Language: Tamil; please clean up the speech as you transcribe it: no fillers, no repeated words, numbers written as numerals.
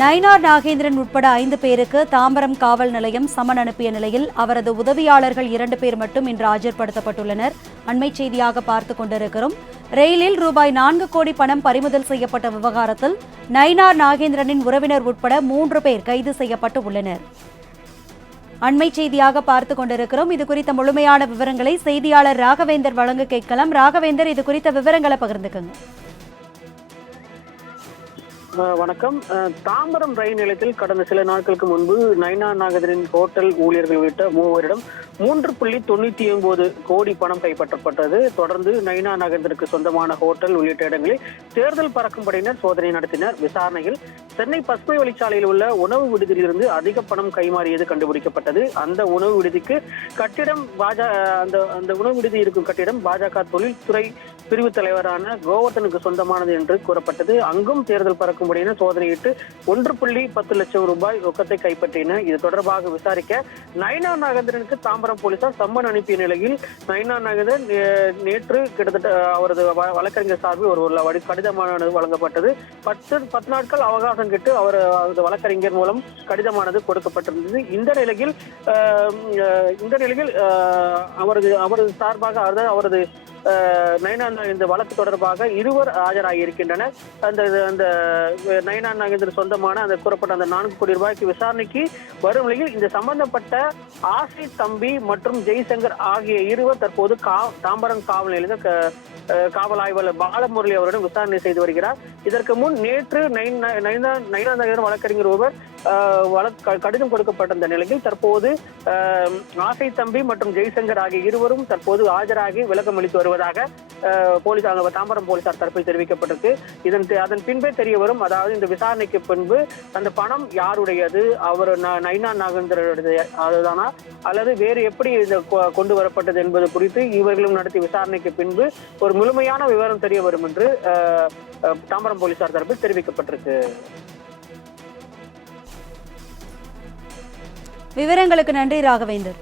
நயினார் நாகேந்திரன் உட்பட 5 பேருக்கு தாம்பரம் காவல் நிலையம் சமன் அனுப்பிய நிலையில் அவரது உதவியாளர்கள் 2 பேர் மட்டும் இன்று ஆஜர்படுத்தப்பட்டுள்ளனர். அண்மை செய்தியாக பார்த்துக் கொண்டிருக்கிறோம். ரயிலில் ரூபாய் 4 கோடி பணம் பறிமுதல் செய்யப்பட்ட விவகாரத்தில் நயினார் நாகேந்திரனின் உறவினர் உட்பட 3 பேர் கைது செய்யப்பட்டு உள்ளனர். அண்மை செய்தியாக பார்த்துக் கொண்டிருக்கிறோம். இது குறித்த முழுமையான விவரங்களை செய்தியாளர் ராகவேந்தர் வழங்க கேட்கலாம். ராகவேந்தர், இது குறித்த விவரங்களை பகிர்ந்துக்குங்க. வணக்கம். தாம்பரம் ரயில் நிலையத்தில் கடந்த சில நாட்களுக்கு முன்பு நயினார் நாகேந்திரன் ஹோட்டல் ஊழியர்கள் உள்ளிட்ட 3 பேரிடம் 3.99 கோடி பணம் கைப்பற்றப்பட்டது. தொடர்ந்து நயினார் நாகேந்திரனுக்கு சொந்தமான ஹோட்டல் உள்ளிட்ட இடங்களில் தேர்தல் பறக்கும் படையினர் சோதனை நடத்தினர். விசாரணையில் சென்னை பசுமை வழிச்சாலையில் உள்ள உணவு விடுதியிலிருந்து அதிக பணம் கைமாறியது கண்டுபிடிக்கப்பட்டது. அந்த உணவு விடுதிக்கு கட்டிடம் அந்த உணவு விடுதி இருக்கும் கட்டிடம் பாஜக தொழில்துறை பிரிவு தலைவரான கோவர்தனுக்கு சொந்தமானது என்று கூறப்பட்டது. அங்கும் தேர்தல் பறக்கும்படியினர் சோதனையிட்டு 1.10 லட்சம் ரூபாய் ரொக்கத்தை கைப்பற்றினர். இது தொடர்பாக விசாரிக்க நயினார் நாகேந்திரனுக்கு தாம்பரம் போலீசார் சம்மன் அனுப்பிய நிலையில் நயினார் நாகேந்திரன் நேற்று கிட்டத்தட்ட அவரது வழக்கறிஞர் சார்பில் ஒரு கடிதமானது வழங்கப்பட்டது. 10 நாட்கள் அவகாசம் கேட்டு அவர் வழக்கறிஞர் மூலம் கடிதமானது கொடுக்கப்பட்டிருந்தது. இந்த நிலையில் அவரது சார்பாக அவரது நயினார் இந்த வழக்கு தொடர்பாக இருவர் ஆஜராகி இருக்கின்றனர். அந்த நயினார் நாகேந்திரன் சொந்தமான அந்த கூறப்பட்ட அந்த 4 கோடி ரூபாய்க்கு விசாரணைக்கு வரும் நிலையில் இந்த சம்பந்தப்பட்ட ஆசி தம்பி மற்றும் ஜெய்சங்கர் ஆகிய இருவர் தற்போது தாம்பரம் காவல் நிலையத்தில் காவல் ஆய்வாளர் பாலமுரளி அவரிடம் விசாரணை செய்து வருகிறார். இதற்கு முன் நேற்று நயினார் நாகேந்திரன் வழக்கறிஞர் ஒருவர் கடிதம் கொடுக்கப்பட்டிருந்த நிலையில் தற்போது ஆசை தம்பி மற்றும் ஜெய்சங்கர் ஆகிய இருவரும் தற்போது ஆஜராகி விளக்கம் அளித்து வருவதாக தாம்பரம் போலீசார் தரப்பில் தெரிவிக்கப்பட்டிருக்கு. அதன் பின்பே தெரிய வரும், அதாவது இந்த விசாரணைக்கு பின்பு அந்த பணம் யாருடையது, அவர் நயினார் நாகேந்திரனுடைய அதுதானா அல்லது வேறு எப்படி இது கொண்டு வரப்பட்டது என்பது குறித்து இவர்களும் நடத்திய விசாரணைக்கு பின்பு ஒரு முழுமையான விவரம் தெரிய வரும் என்று தாம்பரம் போலீசார் தரப்பில் தெரிவிக்கப்பட்டிருக்கு. விவரங்களுக்கு நன்றி ராகவேந்தர்.